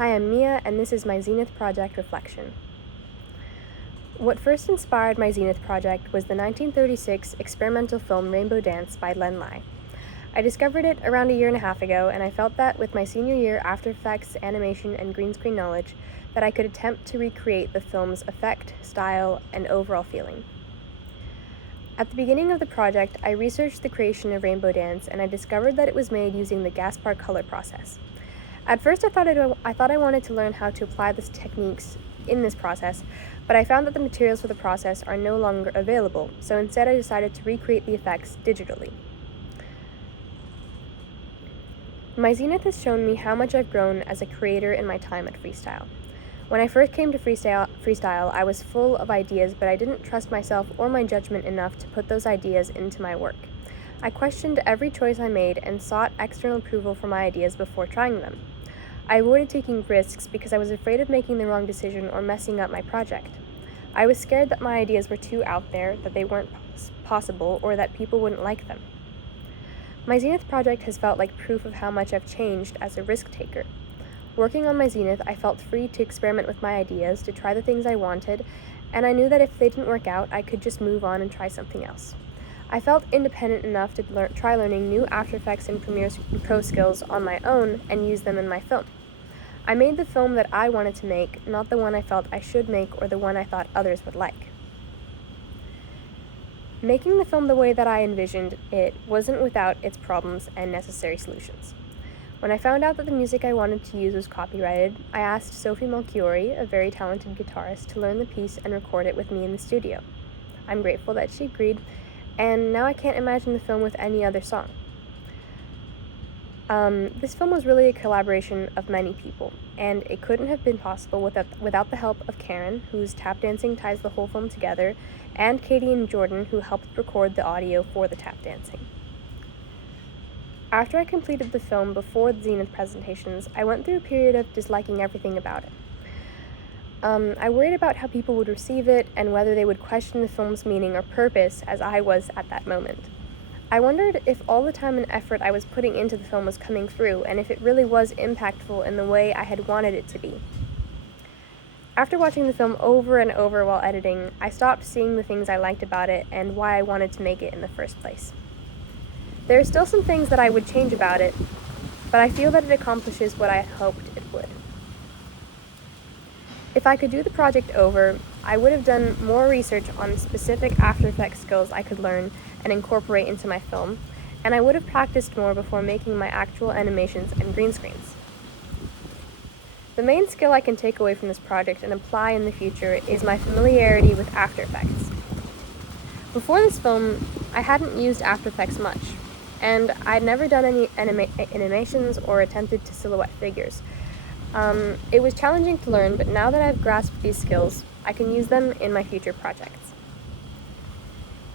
Hi, I'm Mia, and this is my Zenith project reflection. What first inspired my Zenith project was the 1936 experimental film Rainbow Dance by Len Lai. I discovered it around a year and a half ago, and I felt that with my senior year After Effects, animation, and green screen knowledge, that I could attempt to recreate the film's effect, style, and overall feeling. At the beginning of the project, I researched the creation of Rainbow Dance, and I discovered that it was made using the Gaspar color process. At first, I thought I wanted to learn how to apply these techniques in this process, but I found that the materials for the process are no longer available, so instead I decided to recreate the effects digitally. My Zenith has shown me how much I've grown as a creator in my time at freestyle. When I first came to freestyle, I was full of ideas, but I didn't trust myself or my judgment enough to put those ideas into my work. I questioned every choice I made and sought external approval for my ideas before trying them. I avoided taking risks because I was afraid of making the wrong decision or messing up my project. I was scared that my ideas were too out there, that they weren't possible, or that people wouldn't like them. My Zenith project has felt like proof of how much I've changed as a risk taker. Working on my Zenith, I felt free to experiment with my ideas, to try the things I wanted, and I knew that if they didn't work out, I could just move on and try something else. I felt independent enough to try learning new After Effects and Premiere Pro skills on my own and use them in my film. I made the film that I wanted to make, not the one I felt I should make or the one I thought others would like. Making the film the way that I envisioned it wasn't without its problems and necessary solutions. When I found out that the music I wanted to use was copyrighted, I asked Sophie Melchiori, a very talented guitarist, to learn the piece and record it with me in the studio. I'm grateful that she agreed, and now I can't imagine the film with any other song. This film was really a collaboration of many people, and it couldn't have been possible without the help of Karen, whose tap dancing ties the whole film together, and Katie and Jordan, who helped record the audio for the tap dancing. After I completed the film before the Zenith presentations, I went through a period of disliking everything about it. I worried about how people would receive it and whether they would question the film's meaning or purpose, as I was at that moment. I wondered if all the time and effort I was putting into the film was coming through, and if it really was impactful in the way I had wanted it to be. After watching the film over and over while editing, I stopped seeing the things I liked about it and why I wanted to make it in the first place. There are still some things that I would change about it, but I feel that it accomplishes what I had hoped it would. If I could do the project over, I would have done more research on specific After Effects skills I could learn and incorporate into my film, and I would have practiced more before making my actual animations and green screens. The main skill I can take away from this project and apply in the future is my familiarity with After Effects. Before this film, I hadn't used After Effects much, and I'd never done any animations or attempted to silhouette figures. It was challenging to learn, but now that I've grasped these skills, I can use them in my future projects.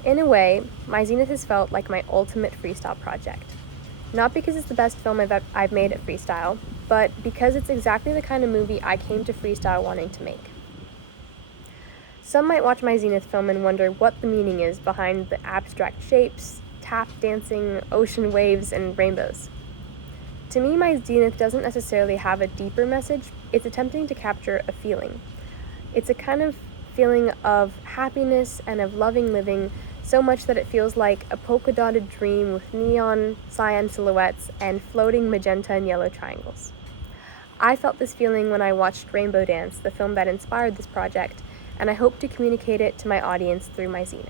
In a way, my Zenith has felt like my ultimate freestyle project. Not because it's the best film I've made at freestyle, but because it's exactly the kind of movie I came to freestyle wanting to make. Some might watch my Zenith film and wonder what the meaning is behind the abstract shapes, tap dancing, ocean waves, and rainbows. To me, my Zenith doesn't necessarily have a deeper message. It's attempting to capture a feeling. It's a kind of feeling of happiness and of loving living, so much that it feels like a polka-dotted dream with neon cyan silhouettes and floating magenta and yellow triangles. I felt this feeling when I watched Rainbow Dance, the film that inspired this project, and I hope to communicate it to my audience through my Zenith.